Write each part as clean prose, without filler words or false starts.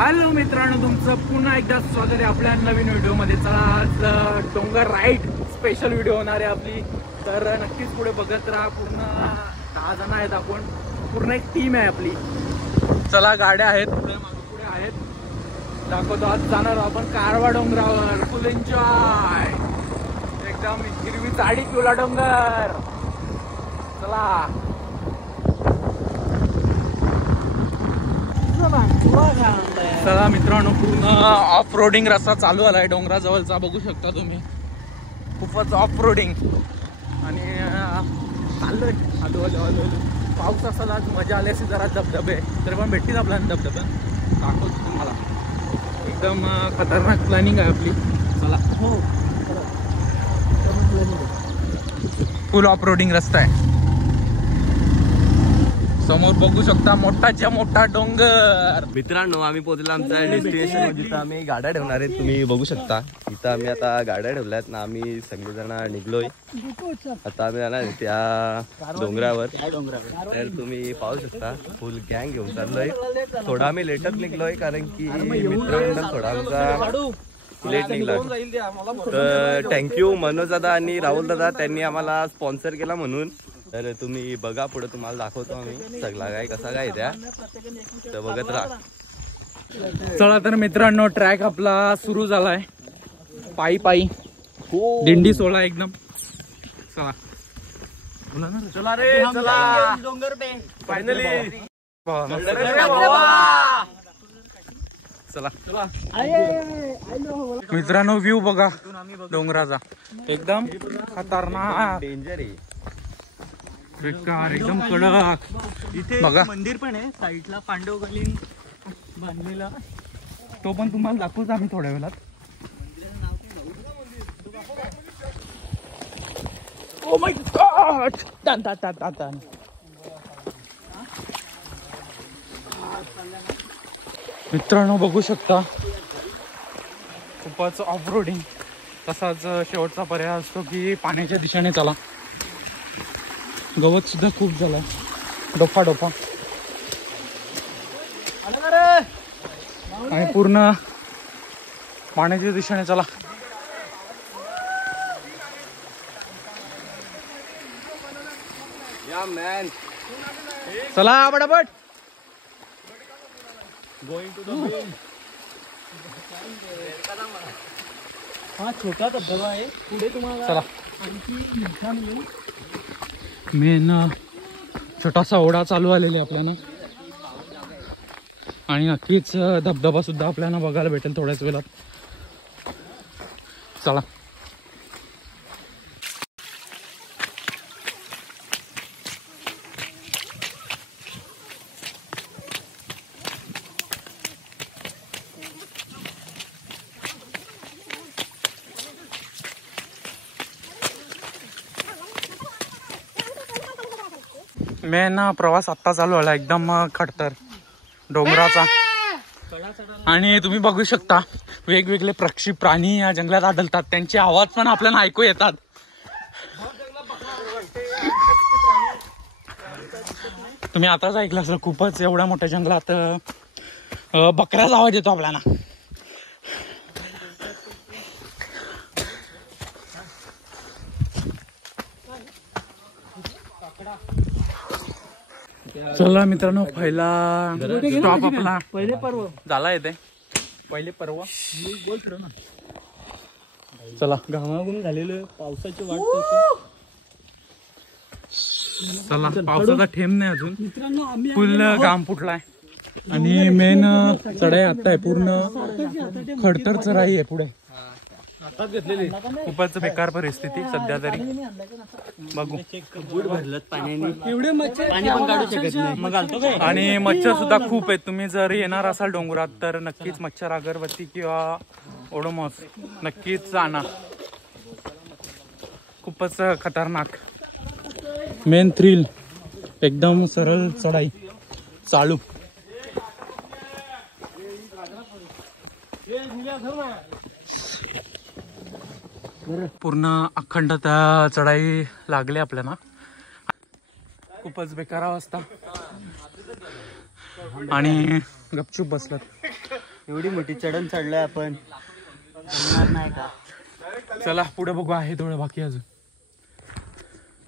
Hello मित्रांनो, तुमचं पुन्हा एकदा स्वागत आहे आपल्या नवीन व्हिडिओमध्ये। चला, आज डोंगर राईड स्पेशल व्हिडिओ होणार आहे आपली, तर नक्कीच पुढे बघत राहा। पूर्ण 10 जण आहेत आपण, पूर्ण एक टीम आहे आपली। चला, गाड्या आहेत पुढे आहेत, दाखवतो। आज जाणार आपण कारवा डोंगरावर, फुल एन्जॉय, एकदम हिरवी झाडी, पिवळा डोंगर। चला चला मित्रांनो, पूर्ण ऑफ रोडिंग रस्ता चालू आलाय डोंगराजवळचा, बघू शकता तुम्ही। खूपच ऑफ रोडिंग आणि चाललोय हळू हळू। पाऊस असाल आज, मजा आली असेल जरा, धबधबे तरी पण भेटतील आपल्याला धबधबे, दाखवतो तुम्हाला। एकदम खतरनाक प्लॅनिंग आहे आपली। चला, हो फुल ऑफ रोडिंग रस्ता आहे। समोर बघू शकता मोठाच्या मोठा डोंगर। मित्रांनो, आम्ही पोहोचलो आमच्या डेस्टिनेशन, जिथं आम्ही गाड्या ठेवणार आहेत। तुम्ही बघू शकता इथं आम्ही आता गाड्या ठेवल्यात ना, आम्ही सगळेजण निघलोय। आता आम्ही जाणार त्या डोंगरावर, तर तुम्ही पाहू शकता फुल गँग घेऊन चाललोय। थोडा आम्ही लेटच निघलोय, कारण की मित्रमंडळ थोडा आमचा लेट निघला। तर थँक्यू मनोज दादा आणि राहुल दादा, त्यांनी आम्हाला स्पॉन्सर केला म्हणून। तर तुम्ही बघा, पुढे तुम्हाला दाखवतो आम्ही सगळा काय कसा काय त्या, तर बघत राहा। चला तर मित्रांनो, ट्रॅक आपला सुरू झालाय, पायी पायी दिंडी सोहळा एकदम। चला चला रे, चला डोंगर पे फायनली। चला मित्रांनो, व्ह्यू बघा डोंगराचा, एकदम खतरनाक, डेंजर आहे बेकार, एकदम कडक। इथे बघा, मंदिर पण आहे साईडला, पांडवकालीन बांधलेला, तो पण तुम्हाला दाखवतो आम्ही थोड्या वेळात। ओ माय गॉड, तान तान तान तान। मित्रांनो बघू शकता, खूपच ऑफ रोडिंग। तसाच शेवटचा पर्याय असतो की पाण्याच्या दिशेने चला। गवत सुद्धा खूप झालाय, डोफा डोफा, आणि पूर्ण पाण्याच्या दिशेने चला। या मॅन, चला पटापट। हा छोटा धबधबा आहे, पुढे तुम्हाला चला, आणखी मोठा मिळेल। मेन छोटासा ओढा चालू आलेला आहे आपल्याला, आणि नक्कीच धबधबा सुद्धा आपल्याला बघायला भेटेल थोड्याच वेळात। चला मेन प्रवास आत्ता चालू आला, एकदम खडतर डोंगराचा। आणि तुम्ही बघू शकता वेगवेगळे पक्षी प्राणी या जंगलात आढळतात, त्यांचे आवाज पण आपल्याला ऐकू येतात। तुम्ही आताच ऐकलं असेल, खूपच एवढ्या मोठ्या जंगलात बकऱ्याचा आवाज येतो आपल्याला। चला मित्रांनो, पहिला स्टॉप आपला पहिले पर्व झाला येते, पहिले पर्व। चला, घामाघूम झालेलं, पावसाची वाट बघतो। चला, पावसाचा थेंब नाही अजून, मित्रांनो आम्ही फुल घाम फुटलाय, आणि मेन चढाई आता आहे, पूर्ण खडतर चढाई आहे पुढे। खूपच बेकार परिस्थिती सध्या तरी, बघू। बूट भरलत पाण्याने, एवढे मच्छर पाणी पण काढू शकत नाही, मग घालतो काय। आणि मच्छर सुद्धा खूप आहेत, तुम्ही जर येणार असाल डोंगरात तर नक्कीच मच्छर अगरबत्ती किंवा ओडोमॉस नक्कीच आणा, खूपच खतरनाक। मेन थ्रिल, एकदम सरळ चढाई चालू। पूर्ण अखंड त्या चढाई लागली आपल्याला, खूपच बेकार अवस्था आणि गपचूप बसलात। एवढी मोठी चढण चढलोय आपण, नाही का? चला पुढे बघू, आहे थोडं बाकी अजून.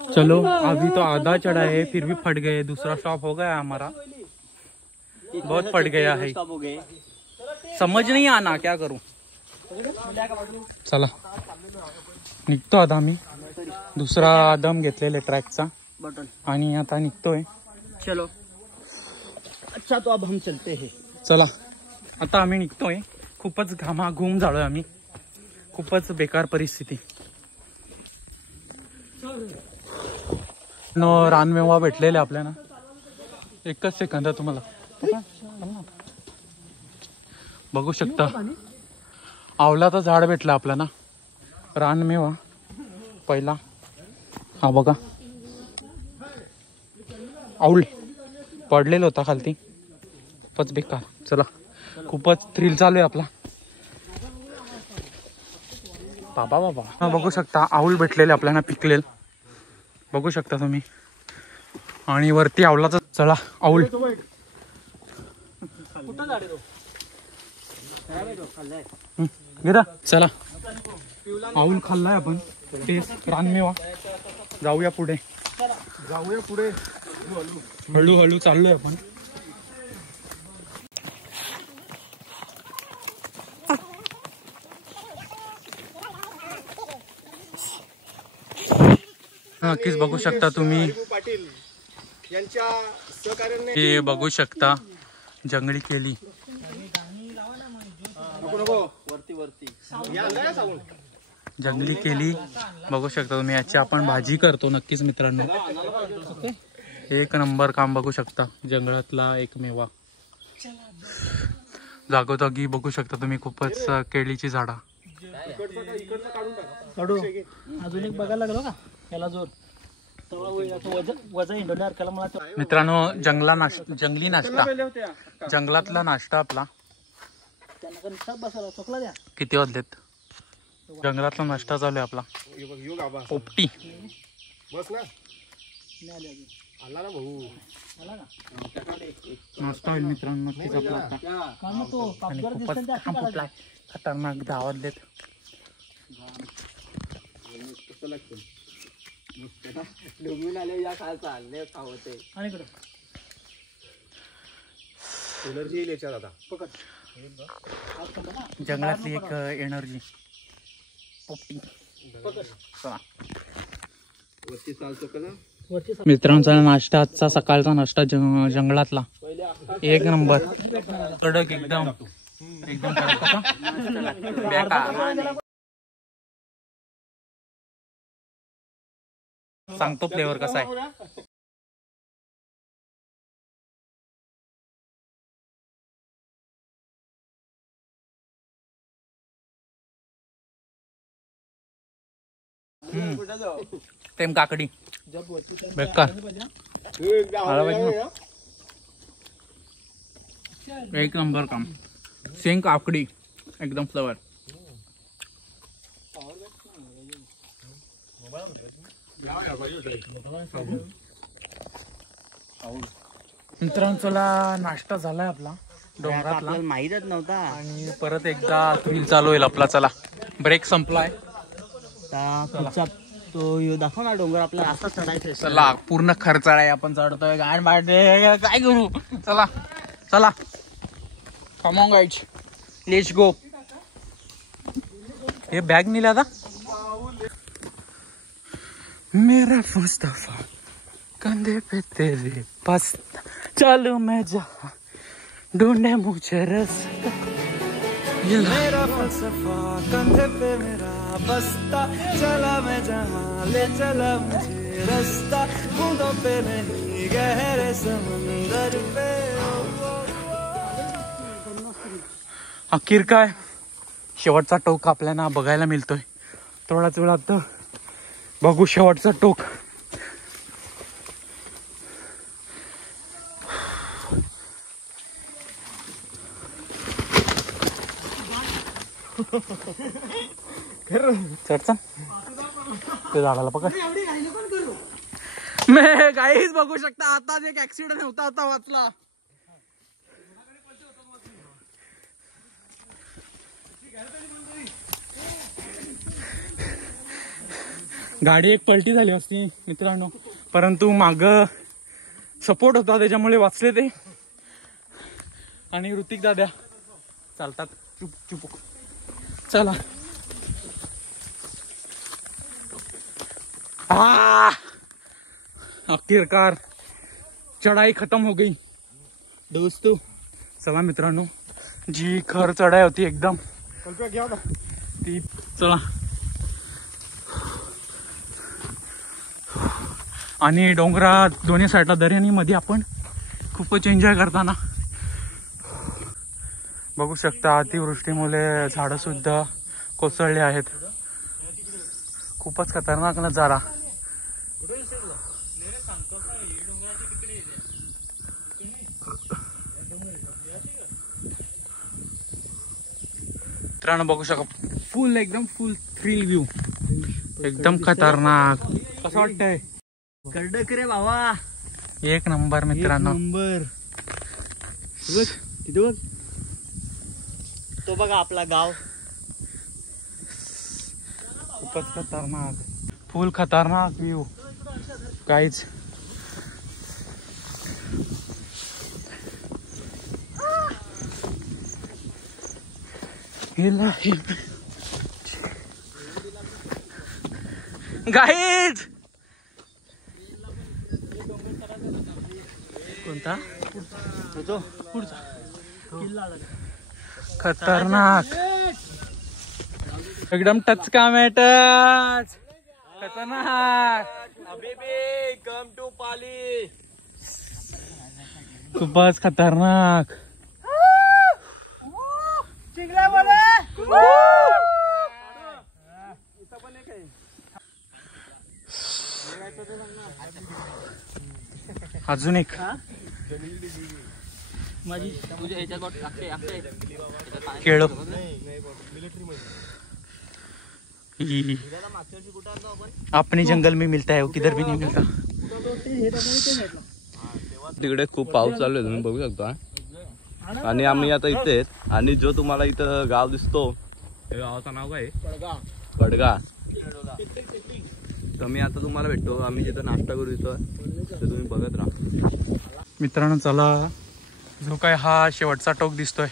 चलो अभी तो आधा चढ़ा है फिर भी फट गए. दूसरा स्टॉप हो गया हमारा. बहुत फट गया है, समझ नहीं आना क्या करूं. चला निघतो आता आम्ही. दुसरा दम घेतलेला ट्रॅकचा आणि आता निघतोय. चलो अच्छा तो अब हम चलते हैं. चला आता आम्ही निघतोय. खूपच घामाघूम झालोय आम्ही, खूपच बेकार परिस्थिती. रानमेवा भेटलेले आपल्याला. एकच सेकंद तुम्हाला बघू शकता. आवलाचं झाड भेटलं आपल्याला, रानमेवा पहिला. हा बघा, आवल पडलेलं होता खालती, खूपच बेकार. चला खूपच थ्रिल चालू आहे आपला. बाबा बाबा हा बघू शकता, आवल भेटलेले आपल्याला पिकलेल, बघू शकता तुम्ही. आणि वरती आवलाच. चला आवल घेरा. चला आवल खाल्लाय आपण, टेस्ट रानमेवा. जाऊया पुढे, हळूहळू चाललोय आपण. नक्कीच बघू शकता तुम्ही, हे बघू शकता जंगली केली. जंगली केली बघू शकता तुम्ही, याची आपण भाजी करतो नक्कीच मित्रांनो. एक नंबर काम बघू शकता. जंगलातला एक मेवा, जागोजागी बघू शकता तुम्ही. खूपच केळीची झाडा. अजून एक बघायला लागलो का त्याला जोर वजा इंडोनार केला मला. मित्रांनो जंगली नाश्ता, जंगलातला नाश्ता आपला. किती वाजलेत? जंगलातला नाश्ता चालू आहे आपला. पोपटी नाश्ता होईल मित्रांनो नक्कीच आपला आता. आणि खूपच थांबला, खतरनाक 10 वाजलेत. जंगलातली एक एनर्जी पोपटी. मित्रांचा नाश्ता, आजचा सकाळचा नाश्ता जंगलातला एक नंबर. कडक एकदम एकदम सांगतो फ्लेवर कसा आहे. तेम काकडी बेकार. एक नंबर काम. सेम काकडी एकदम फ्लेवर. मित्रांचा नाश्ता झालाय आपला डोंगरातला, माहीतच नव्हता. आणि परत एकदा थ्रिल चालू होईल आपला. चला ब्रेक संपलाय. तो दाखव ना डोंगर आपला असा चढायचा. चला पूर्ण खर्चाळ आहे, आपण चढतोय. गाण बाटे काय करू. चला चला come on guides, let's go. हे बॅग नेला आता. मेरा मुस्तफा कंधे पे तेरे बस्ता, चलो मैं जहाँ ढूंढे मुझे रास्ता. मेरा फलसफा कंधे पे मेरा बस्ता, चला मैं जहाँ ले चला मुझे रास्ता. बूंदों पे नहीं गहरे समंदर पे. अखेर काय शेवटचा टोक आपल्याला बघायला मिळतोय. थोडाच वेळात बघू शेवटचा टोक. चढचा ते झाडाला पकड. मी गाईच बघू शकता, आताच एक ऍक्सिडेंट होता वाचला. गाडी एक पलटी झाली असती मित्रांनो, परंतु माग सपोर्ट होता त्याच्यामुळे वाचले ते. आणि ऋतिक दादा चालतात चुप चुप. चला आखिरकार चढाई खत्म हो गई दोस्तों. चला मित्रांनो, जी खर चढाई होती एकदम ती. चला आणि डोंगरात दोन्ही साईडला दर्यानी मध्ये आपण खूपच एन्जॉय करताना बघू शकता. अतिवृष्टीमुळे झाडं सुद्धा कोसळले आहेत. खूपच खतरनाक नजारा. मित्रांनो बघू शकता, फुल एकदम फुल थ्रिल व्ह्यू, एकदम खतरनाक. कसं वाटतंय? कर्डक रे भावा, एक नंबर मित्रांनो. नंबर. तिथे बघ, तो बघा आपला गाव. खूपच खतरनाक, फुल खतरनाक व्ह्यू काहीच. गाईज कोणता? तो पुढचा खतरनाक, एकदम टच का टच. खतरनाक. Come to Pali. खूपच खतरनाक. अजून एक माझी केळो. अपने जंगल में मिलता है वो किधर भी नहीं मिलता. तिकडे खूप पाऊस चालू आहे, तुम्ही बघू शकता. आणि आम्ही आता इथे आहेत. आणि जो तुम्हाला इथं गाव दिसतो, गावाचं नाव काय? कडगा. तर मी आता तुम्हाला भेटतो, आम्ही जिथं नाश्ता करू इथं, ते तुम्ही बघत राहा. मित्रांनो चला, जो काय हा शेवटचा टोक दिसतोय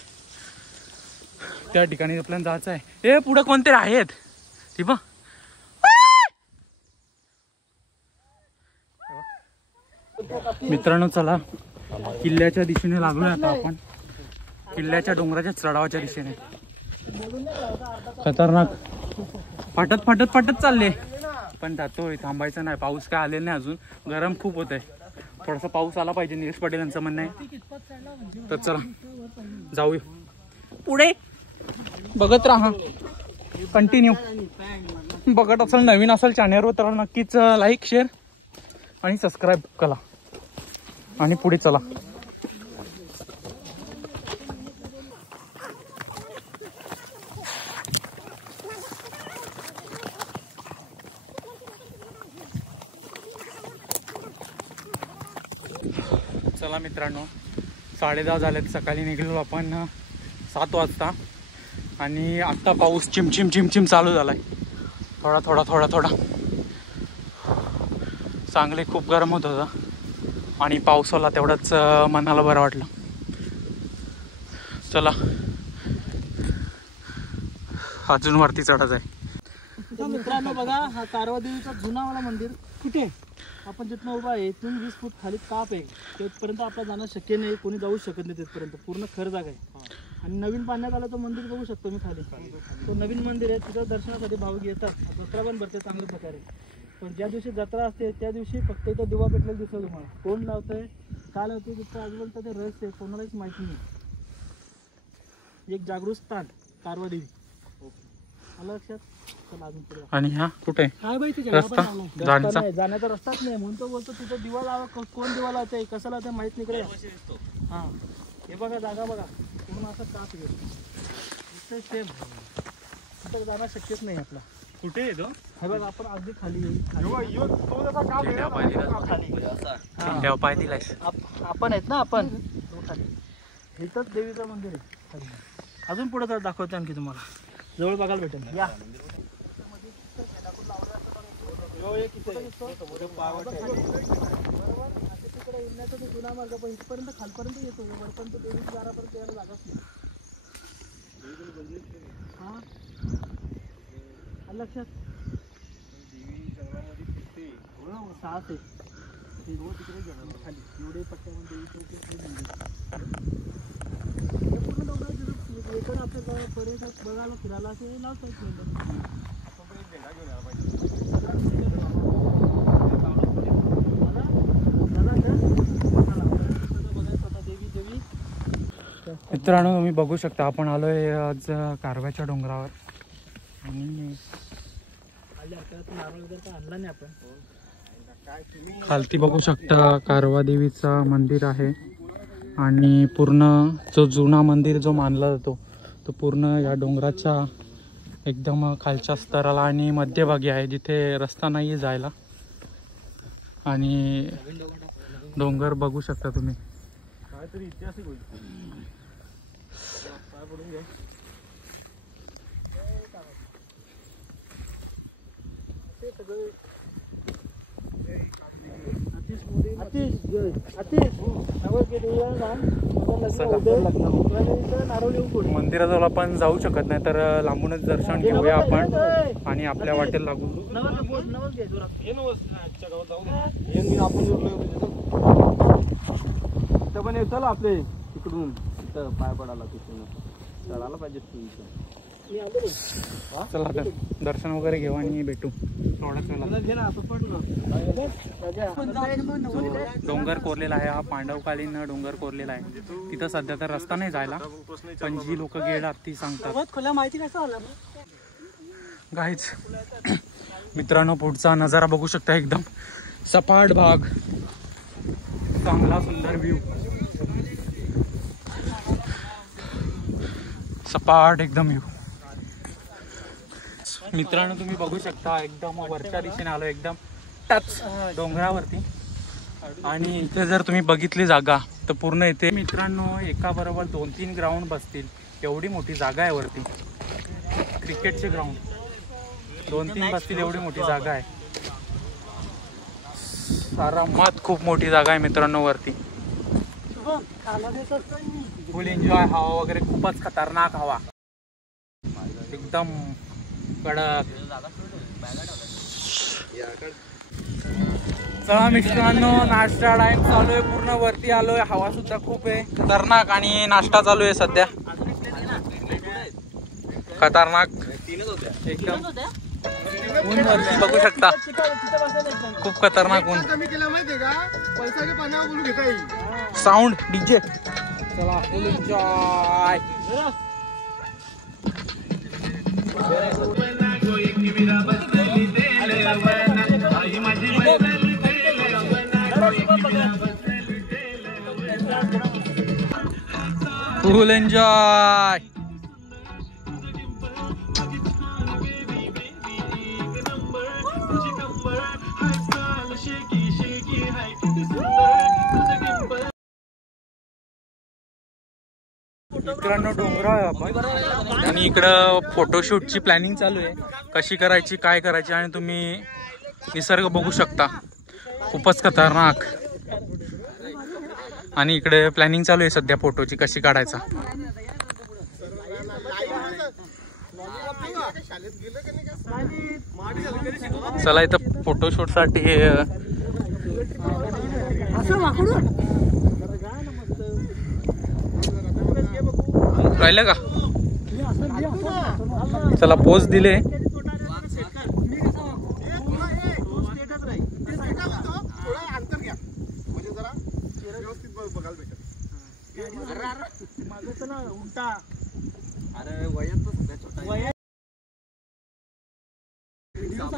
त्या ठिकाणी आपल्याला जायचं आहे. हे पुढे कोणते आहेत ती बघ. मित्रांनो चला, किल्ल्याच्या दिशेने लागलोय आता आपण. किल्ल्याच्या डोंगराच्या चढावाच्या दिशेने. खतरनाक. फाटत फाटत फाटत चालले, पण जातोय, थांबायचं नाही. पाऊस काय आलेला नाही अजून, गरम खूप होत आहे. थोडासा पाऊस आला पाहिजे, निलेश पाटील यांचं म्हणणं आहे. तर चला जाऊया पुढे, बघत राहा, कंटिन्यू बघत असाल. नवीन असाल चॅनलवर तर नक्कीच लाईक, शेअर आणि सबस्क्राईब करा. आणि पुढे चला. चला मित्रांनो, 10:30 झालेत. सकाळी निघालो आपण 7 वाजता. आणि आत्ता पाऊस चिमचिम चिमचिम चालू झालाय. थोडा थोडा थोडा थोडा. चांगले खूप गरम होत होता आणि पाऊस आला तेवढंच मनाला बरं वाटलं. चला अजून वरती चढत आहे. मित्रांनो बघा, हा कारवा देवीचा जुनावाला मंदिर कुठे, आपण जिथनं उभा आहे इथून 20 फूट खाली ताप आहे. तिथपर्यंत आपलं जाणं शक्य नाही, कोणी जाऊ शकत नाही तिथपर्यंत. पूर्ण खर जागा आहे. आणि नवीन पाण्यात आलं तो मंदिर बघू शकतो मी खाली. तो नवीन मंदिर आहे, तिथं दर्शनासाठी भाविक येतात. जत्रा पण भरते चांगल्या प्रकारे. पण ज्या दिवशी जत्रा असते त्या दिवशी फक्त इथं दिवा पेटलेला दिसतो तुम्हाला. कोण लावतंय, काय लावतंय, तिथं आजूबाजूचं ते रहस्य आहे, कोणालाच माहिती नाही. एक जागृत स्थान कारवा देवी. आलं लक्षात? चला अजून पुढे. आणि हा कुठे काय माहिती रस्ता जाण्याचा? जाण्याचा रस्ताच नाही. म्हणतो बोलतो तिथं दिवा लावा, कोण दिवा लावतंय, कसं लावतंय माहित नाही कडे. हा हे बघा जागा बघा, पूर्ण असं काप येईल सेम. तिथं जाणं शक्यच नाही आपला. कुठे येतो हे बघा, आपण अगदी खाली पाय दिलायस आपण आहेत ना, आपण खाली. इथंच देवीचं मंदिर आहे. अजून पुढे तर दाखवतो आणखी तुम्हाला. जवळ बघायला भेटेल या. तिकडे येण्याचा तो जुना मार्ग पण इथपर्यंत खालपर्यंत येतो, वरपर्यंत देवीच्या दारापर्यंत यायला जागाच नाही. हा लक्षात साहस आहे ते रोज तिकडे गेला खाली एवढे पट्ट्यामध्ये पूर्ण डोंगरात इकडे आपल्या परिसरात बघायला फिरायला असे लावतात. मित्रांनो तुम्ही बघू शकता आपण आलोय आज कारव्याच्या डोंगरावर आणि आणला नाही आपण. खालती बघू शकता कारवा देवीचं मंदिर आहे आणि पूर्ण जो जुना मंदिर जो मानला जातो तो पूर्ण या डोंगराच्या एकदम खालच्या स्तराला आणि मध्यभागी आहे जिथे रस्ता नाही जायला. आणि डोंगर बघू शकता तुम्ही. काहीतरी ऐतिहासिक होईल. मंदिराजवळ आपण जाऊ शकत नाही तर लांबूनच दर्शन घेऊया आपण आणि आपल्या वाटेल लागू. पण येतं आपले तिकडून पाय पडायला तिथून चढायला पाहिजे. चला तर दर्शन वगैरे घेऊ आणि भेटू थोड्याच वेळात. डोंगर कोरलेला आहे, हा पांडवकालीन डोंगर कोरलेला आहे. तिथं सध्या तर रस्ता नाही जायला पण जी लोक गेलात ती सांगतात. गाईच मित्रांनो पुढचा नजारा बघू शकता. एकदम सपाट भाग, चांगला सुंदर व्ह्यू, सपाट एकदम व्ह्यू. मित्रांनो तुम्ही बघू शकता एकदम वरच्या दिशेने आलो, एकदम टच डोंगरावरती. आणि इथे जर तुम्ही बघितली जागा तर पूर्ण इथे मित्रांनो एका बरोबर 2-3 ग्राउंड बसतील एवढी मोठी जागा आहे वरती. क्रिकेटचे ग्राउंड 2-3 बसतील एवढी मोठी जागा आहे. आरामात खूप मोठी जागा आहे मित्रांनो वरती. फुल एन्जॉय. हवा वगैरे खूपच खतरनाक हवा, एकदम कडक. चला मित्रांनो नाश्ता टाइम चालू आहे, पूर्ण वरती आलोय. हवा सुद्धा खूप आहे खतरनाक आणि नाश्ता चालू आहे सध्या खतरनाक एकदम. ऊन वरती बघू शकता खूप खतरनाक ऊन. Sound DJ. चला फुल एन्जॉय. फुल एन्जॉय. मित्रांनो डोंगरावर आहे आपण आणि इकडं फोटोशूटची प्लॅनिंग चालू आहे, कशी करायची काय करायची. आणि तुम्ही निसर्ग बघू शकता खूपच खतरनाक. आणि इकडे प्लॅनिंग चालू आहे सध्या फोटोची कशी काढायचा. चला इथं फोटोशूट साठी राहिलं का. चला पोज दिले.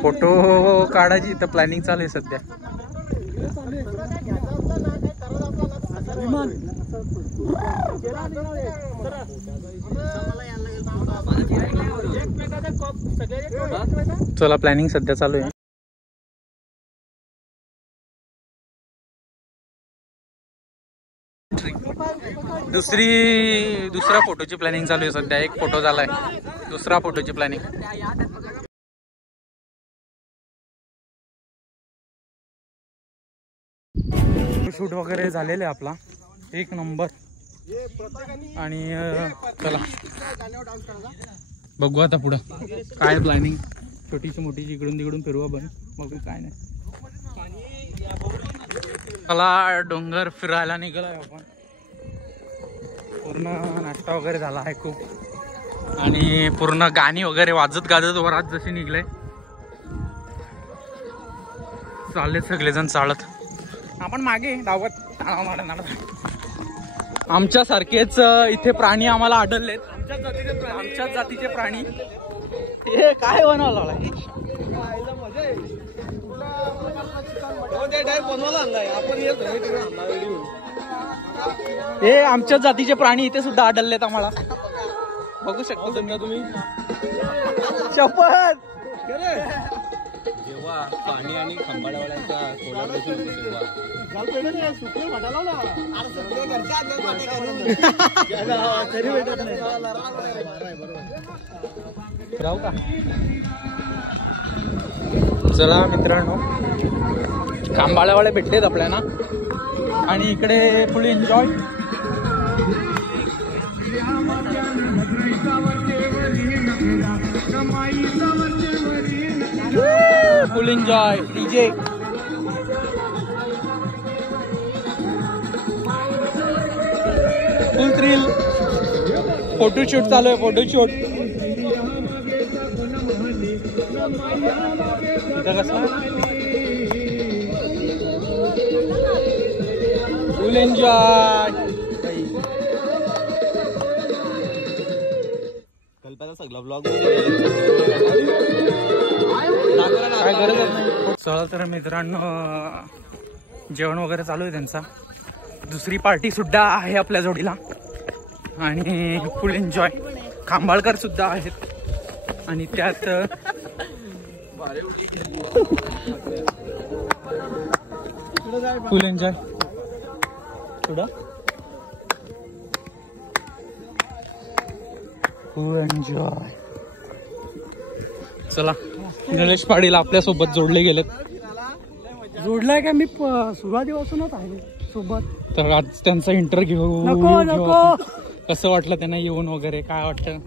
फोटो काढायची इथं प्लॅनिंग चालू आहे सध्या. चला प्लॅनिंग सध्या चालू आहे. दुसऱ्या फोटोची प्लॅनिंग चालू आहे सध्या. एक फोटो झालाय, दुसरा फोटोची प्लॅनिंग. शूट वगैरे झालेलं आहे आपला, एक नंबर. आणि चला बघू आता पुढं काय प्लॅनिंग. छोटीशी मोठीची इकडून तिकडून फिरवा पण बघू काय नाही. मला डोंगर फिरायला निघालोय आपण. पूर्ण नाश्ता वगैरे झाला आहे खूप, आणि पूर्ण गाणी वगैरे वाजत गाजत वरात जशी निघले चालले सगळेजण चालत. आपण मागे धावत. आमच्या सारखेच इथे प्राणी आम्हाला आढळलेत, आमच्याच जातीचे प्राणी. हे काय बनवलं हे आमच्याच जातीचे प्राणी इथे सुद्धा आढळलेत आम्हाला. बघू शकता तुम्ही. शपथ. जेव्हा पाणी आणि खंबाळावाल्यांचा कोलॅबोरेशन होतं तेव्हा जाऊ का? चला मित्रांनो, खांबाळावाले भेटलेत आपल्याला आणि इकडे फुल एन्जॉय. फुल एन्जॉय डीजे. फुल थ्रिल. फोटोशूट चालू आहे, फोटोशूट. इथं कसं फुल एन्जॉय. कल्पना सगळा ब्लॉग काय गरज नाही. चला तर मित्रांनो, जेवण वगैरे चालू आहे त्यांचा. दुसरी पार्टी सुद्धा आहे आपल्या जोडीला आणि फुल एन्जॉय. खांबाळकर सुद्धा आहेत आणि त्यात फुल एन्जॉय. पुढं फुल एन्जॉय. चला, गणेश पाटील आपल्या सोबत जोडले गेलेत. जोडलाय का? मी सुरुवातीपासूनच आहे सोबत. तर आज त्यांचा इंटरव्ह्यू नको. कसं वाटलं त्यांना येऊन वगैरे, काय वाटतं?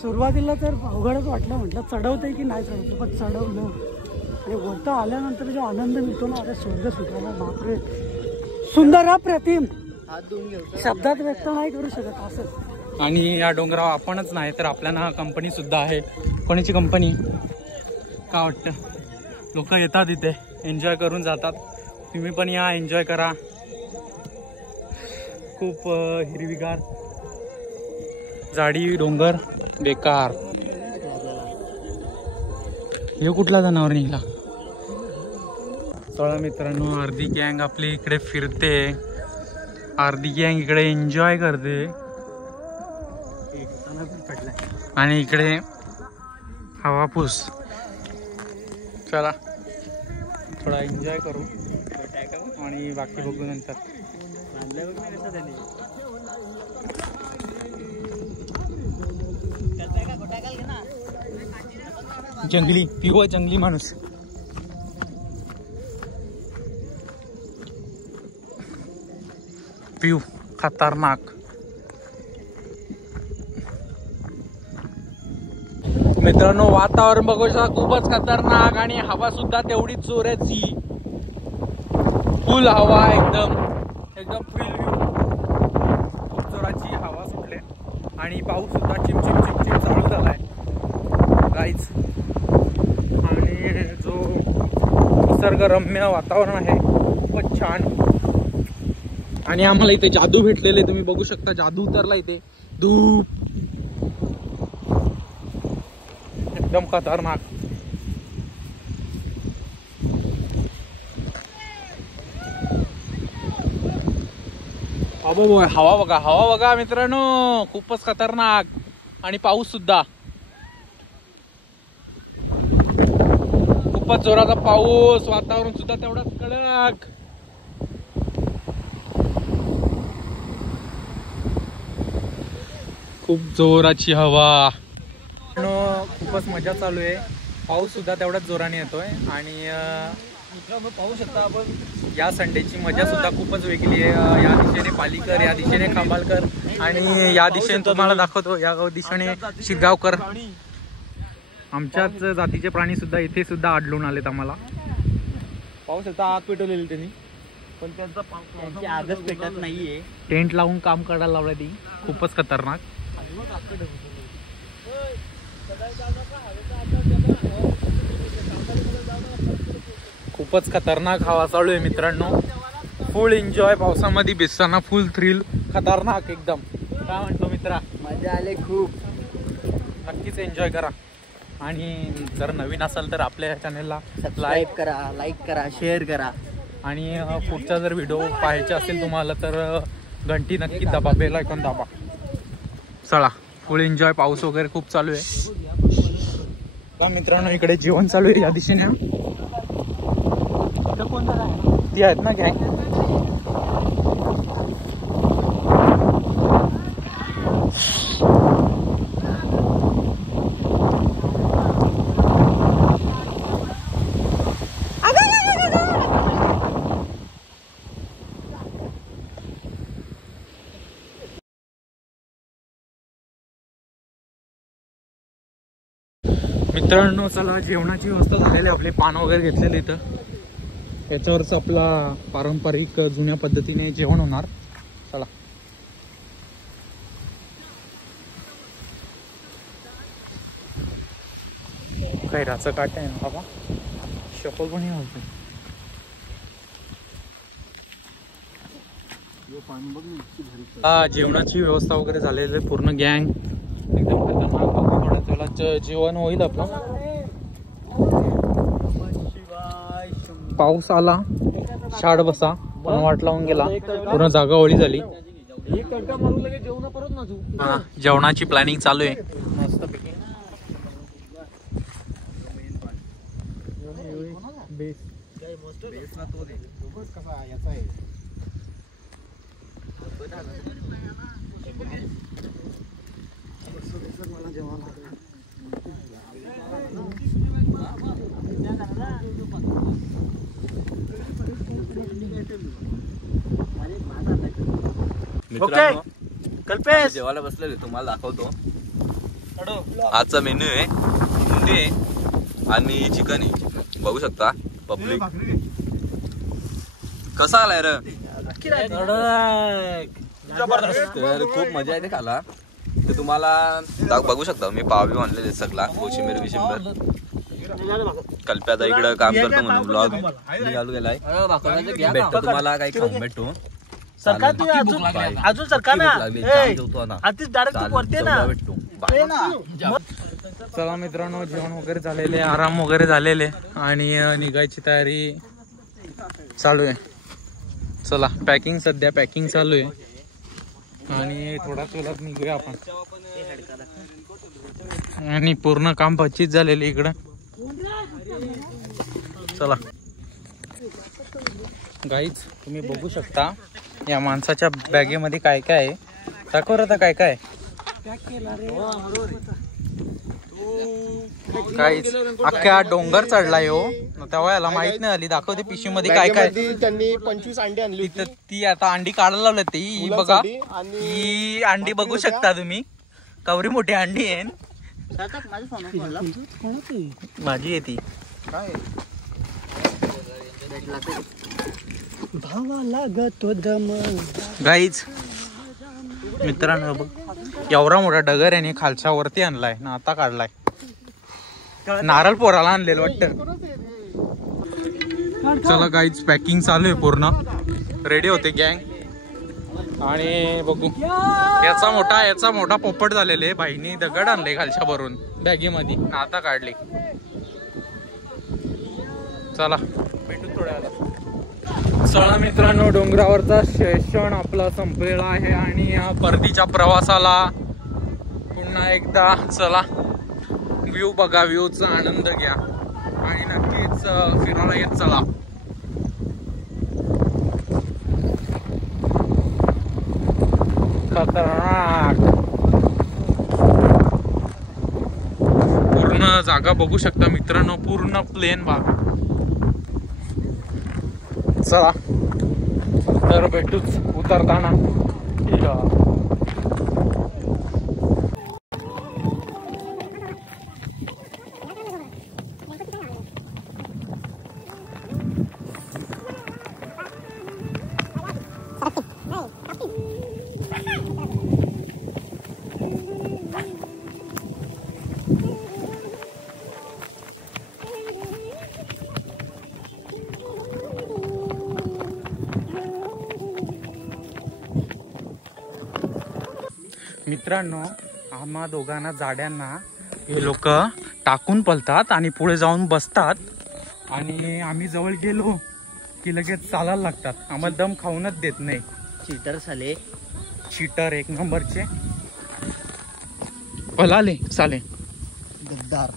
सुरुवातीला तर अवघडच वाटलं, म्हटलं चढवतंय की नाही चढवतं, पण चढवलं. आणि वरतं आल्यानंतर जो आनंद मिळतो ना, अरे स्वर्ग सुटायला, बापरे सुंदर अप्रतिम, शब्दात व्यक्त नाही करू शकत असं. आणि या डोंगरावर आपणच नाही तर आपल्याला कंपनी सुद्धा आहे. कोणाची कंपनी? काय वाटतं? लोक येतात इथे, एन्जॉय करून जातात. तुम्ही पण या, एन्जॉय करा. खूप हिरवीगार झाडी, डोंगर बेकार. हे कुठला जनावर निघाला? चला मित्रांनो, अर्धी गँग आपली इकडे फिरते, अर्धी गँग इकडे एन्जॉय करते आणि इकडे हवापूस. चला थोडा एन्जॉय करू आणि बाकी बघू नंतर. जंगली पिऊ, जंगली माणूस. पिऊ खतरनाक. मित्रांनो, वातावरण बघू शकता, खूपच खतरनाक आणि हवा सुद्धा तेवढीच जोराची. फुल हवा, एकदम एकदम फुल खूप जोराची हवा सुटले आणि पाऊस सुद्धा चिमचिम चिमचिम चालू झालाय गाईज. आणि जो निसर्गरम्य वातावरण आहे खूपच छान. आणि आम्हाला इथे जादू भेटलेले, तुम्ही बघू शकता, जादू उतरला इथे. धूप एकदम खतरनाक. हवा बघा, हवा बघा मित्रांनो, खूपच खतरनाक. आणि पाऊस सुद्धा खूपच जोराचा पाऊस, वातावरण सुद्धा तेवढाच कडक. खूप जोराची हवा, खूपच मजा चालू आहे. पाऊस सुद्धा तेवढ्याच जोराने येतोय आणि मित्रांनो पाहू शकता आपण या संडेची मजा सुद्धा खूपच वेगळी आहे. या दिशेने पालीकर, या दिशेने खांबालकर आणि या दिशेने तुम्हाला दाखवतो या दिशेने शिरगावकर. आमच्याच जातीचे प्राणी सुद्धा इथे सुद्धा आढळून आलेत आम्हाला. पाहू शकता आग पेटवलेली त्यांनी, पण त्यांची आगच पेटत नाहीये. टेंट लावून काम करायला लावलं ती, खूपच खतरनाक. खूपच खतरनाक हवा चालू आहे मित्रांनो. फुल एन्जॉय पावसामध्ये भिजताना, फुल थ्रिल, खतरनाक एकदम. काय म्हणतो मित्रा? मजा आले खूप. नक्कीच एन्जॉय करा आणि जर नवीन असाल तर आपल्या चॅनलला लाईक करा, लाईक करा, शेअर करा आणि पुढचा जर व्हिडिओ पाहायचा असेल तुम्हाला तर घंटी नक्की दाबा, बेल आयकॉन दाबा. चला फुल एन्जॉय. पाऊस वगैरे खूप चालू आहे मित्रांनो. इकडे जेवण चालू आहे या दिशेने. ती आहेत ना गँग. मित्रांनो चला जेवणाची व्यवस्था झालेली. आपले पान वगैरे घेतलेले इथं. याच्यावरच आपला पारंपरिक जुन्या पद्धतीने जेवण होणार. चला कैराचं काट आहे ना बाबा, शपल पण होते. जेवणाची व्यवस्था वगैरे झालेली आहे. पूर्ण गँग एकदम खतरनाक. थोड्या वेळात जेवण होईल आपलं. पाऊस आला, शाड बसा, पण वाट लावून गेला. पूर्ण जागा ओळी झाली. जेवणाची प्लॅनिंग चालू आहे मस्त पैकी. मित्रांनो कल्पेश जेवायला बसलेले, तुम्हाला दाखवतो. आजचा मेन्यू आहे मुंडी आहे आणि चिकन आहे. बघू शकता पब्लिक कसा आलाय रे. तर खूप मजा येते खाला. ते तुम्हाला बघू शकता. मी पाव बी आणलेले सगळा, कोशिंबीर विशिंबीर. कल्प्याचा इकडं काम करतो म्हणून ब्लॉग निघालू गेलाय. भेटतो तुम्हाला काही खाऊन भेटतो. सरकार अजून सरकार ना. चला मित्रांनो जेवण वगैरे झालेले, आराम वगैरे झालेले आणि निघायची तयारी चालू आहे. चला पॅकिंग, सध्या पॅकिंग चालू आहे आणि थोड्याच वेळात निघूया आपण. आणि पूर्ण काम पच्चीस झालेले इकडं. चला गाईज तुम्ही बघू शकता या माणसाच्या बॅगेमध्ये काय काय आहे. दाखव आता काय काय. काहीच अख्ख्या डोंगर चढलाय हो, तेव्हा याला माहित नाही आली. दाखवते पिशवी मध्ये काय काय. त्यांनी 25 अंडी आणली. ती आता अंडी काढायला लावली ती बघा. ही अंडी बघू शकता तुम्ही, कवरी मोठी अंडी आहे. माझी आहे ती. गाईज मित्रांनो बघ एवढा मोठा डगर याने खालच्या वरती आणलाय ना, आता काढलाय. नारळ पोराला आणलेलं वाटतं. चला गाईज पॅकिंग चालू आहे, पूर्ण रेडी होते गँग. आणि बघू याचा मोठा पोपट झालेले. भाईनी दगड आणले खालच्या भरून बॅगेमध्ये, आता काढले. चला भेटू थोड्या वेळात. चला मित्रांनो डोंगरावरचा सेशन आपला संपलेला आहे आणि परतीच्या प्रवासाला पुन्हा एकदा चला व्ह्यू बघा, व्ह्यूचा आनंद घ्या आणि नक्कीच फिरायला येत चला. खतरनाक जागा बघू शकता मित्रांनो, पूर्ण प्लेन भाग. चला तर भेटूच उतरताना. मित्रांनो, आम्हा दोघांना जाड्यांना हे लोक टाकून पळतात आणि पुढे जाऊन बसतात आणि आम्ही जवळ गेलो की लगेच चालायला लागतात. आम्हाला दम खाऊनच देत नाही. चीटर साले, चीटर एक नंबरचे पळाले साले गद्दार.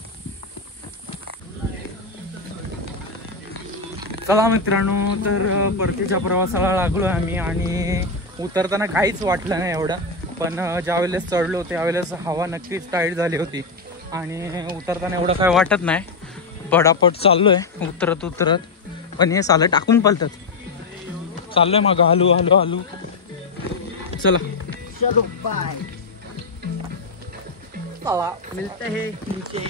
चला मित्रांनो, तर परतीच्या प्रवासाला लागलो आम्ही आणि उतरताना काहीच वाटलं नाही एवढं. पण ज्या वेळेस चढलो त्यावेळेस हवा नक्कीच टाईट झाली होती आणि उतरताना एवढं काय वाटत नाही. पडापट चाललोय उतरत उतरत, पण हे सालं टाकून पळतात. चाललोय मग हलू हलू हलू. चला चलो बाय. चला मिलते हैं नीचे.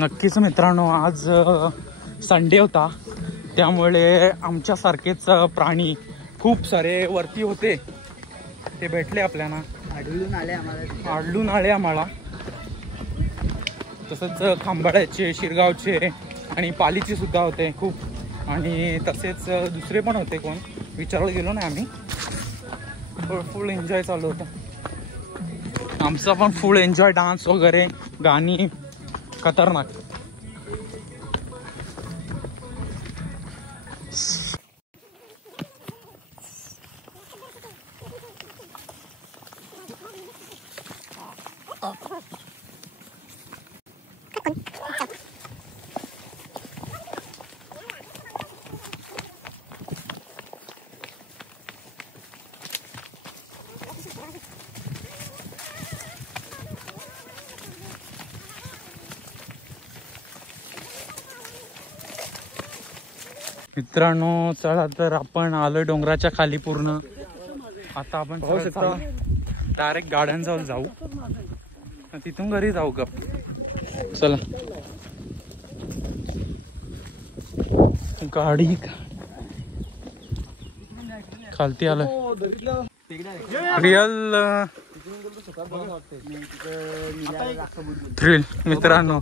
नक्कीच मित्रांनो, आज संडे होता त्यामुळे आमच्यासारखेच प्राणी खूप सारे वरती होते. ते भेटले आपल्याला, आढळून आले आम्हाला. तसंच खांबाळ्याचे, शिरगावचे आणि पालीचे सुद्धा होते खूप. आणि तसेच दुसरे पण होते, कोण विचारायला गेलो नाही आम्ही. फुल एन्जॉय चालू होता आमचा पण. फुल एन्जॉय, डान्स वगैरे, गाणी खतरनाक. मित्रांनो, चला तर आपण आलोय डोंगराच्या खाली पूर्ण. आता आपण पाहू शकता डायरेक्ट गाड्यांजवळ जाऊ, तिथून घरी जाऊ गप. चला गाडी खालती आलोय. रिअल थ्रिल मित्रांनो.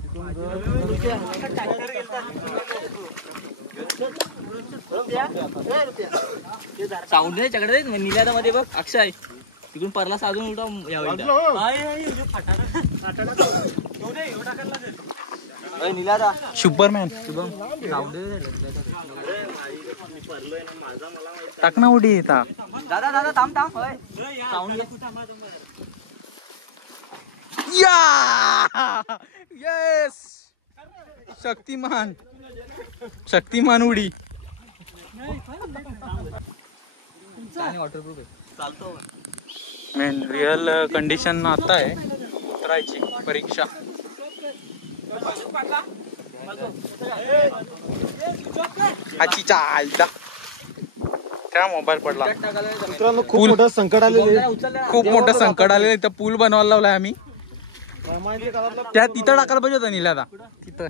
साऊंड नाही चकडे निल्यादा मध्ये बघ. अक्षय तिकडून परला साधून उलटा निल्यादा. सुपरमॅन टाक ना उडी येता. दादा दादा थांब थांब. साऊंड येस, शक्तिमान शक्तिमान उडी. वॉटरप्रूफ चालतो. मेन रिअल कंडिशन आता आहे उतरायची परीक्षा. आची चालता काय मोबाईल पडला. मित्रांनो, खूप मोठं संकट आलेलं. खूप मोठं संकट आलेलं. इथं पूल बनवायला लावलाय आम्ही. त्या तिथं टाकायला पाहिजे होतं नीला. तिथं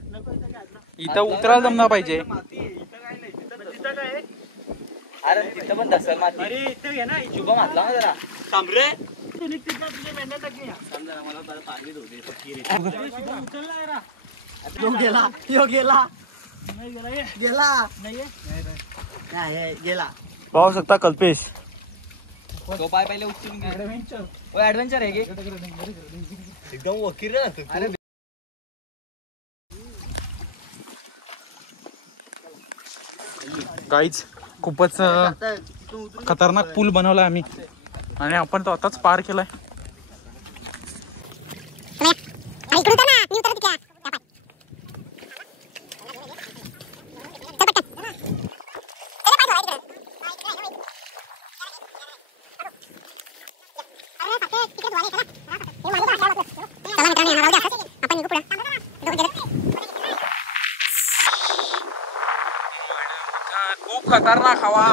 इथं उतरायला जमणार पाहिजे. अरे तिथं पण धसल माती. अरे इथे घे ना, शुभम हातला ना जरा. थांब रे. पाहू शकता कल्पेश. तो पाय पहिले उचलून घे. ऍडव्हेंचर आहे की एकदम वकील रे. अरे काहीच खूपच खतरनाक पूल बनवलाय आम्ही आणि आपण तो आताच पार केलाय. खतरनाक हवा.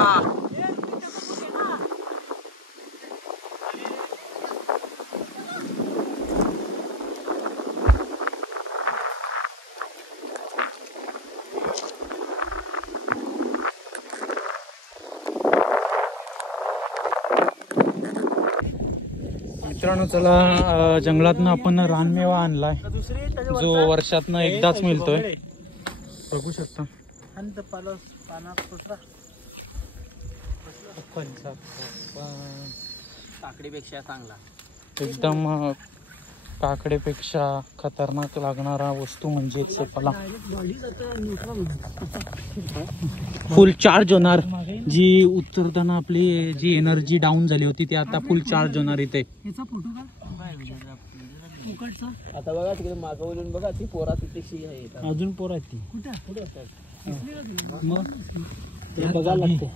मित्रांनो चला, जंगलातनं आपण रानमेवा आणलाय जो वर्षातनं एकदाच मिळतोय. बघू शकता काकडीपेक्षा चांगला, एकदम काकडेपेक्षा खतरनाक लागणारा वस्तू म्हणजे चपला. फुल चार्ज होणार. जी उतरताना आपली जी एनर्जी डाऊन झाली होती ती आता फुल चार्ज होणार इथे. आता बघा तिकडे मागवून बघा ती पोरा तिथे आहे. अजून पोरा आहेत ती कुठे मग ते बघायला लागते.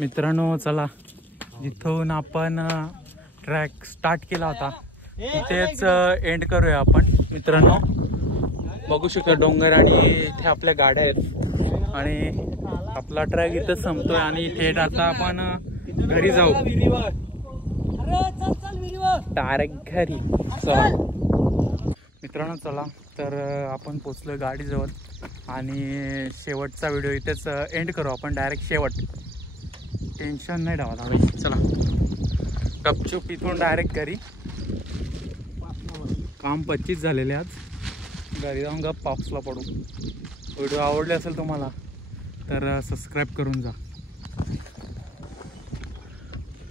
मित्रांनो चला, जिथून आपण ट्रॅक स्टार्ट केला होता तिथेच एंड करूया आपण. मित्रांनो बघू शकता डोंगर आणि इथे आपल्या गाड्या आहेत आणि आपला ट्रॅक इथंच संपतोय आणि थेट आता आपण घरी जाऊ. डायरेक्ट घरी. चला मित्रांनो चला, तर आपण पोचलो गाडीजवळ आणि शेवटचा व्हिडिओ इथेच एंड करू आपण. डायरेक्ट शेवट, टेन्शन नाही ठेवायला भाई. चला गपचूप इथून डायरेक्ट घरी. काम 25 झालेले आज. घरी जाऊन गप पाऊसला पडू. व्हिडिओ आवडले असेल तुम्हाला तर सबस्क्राईब करून जा.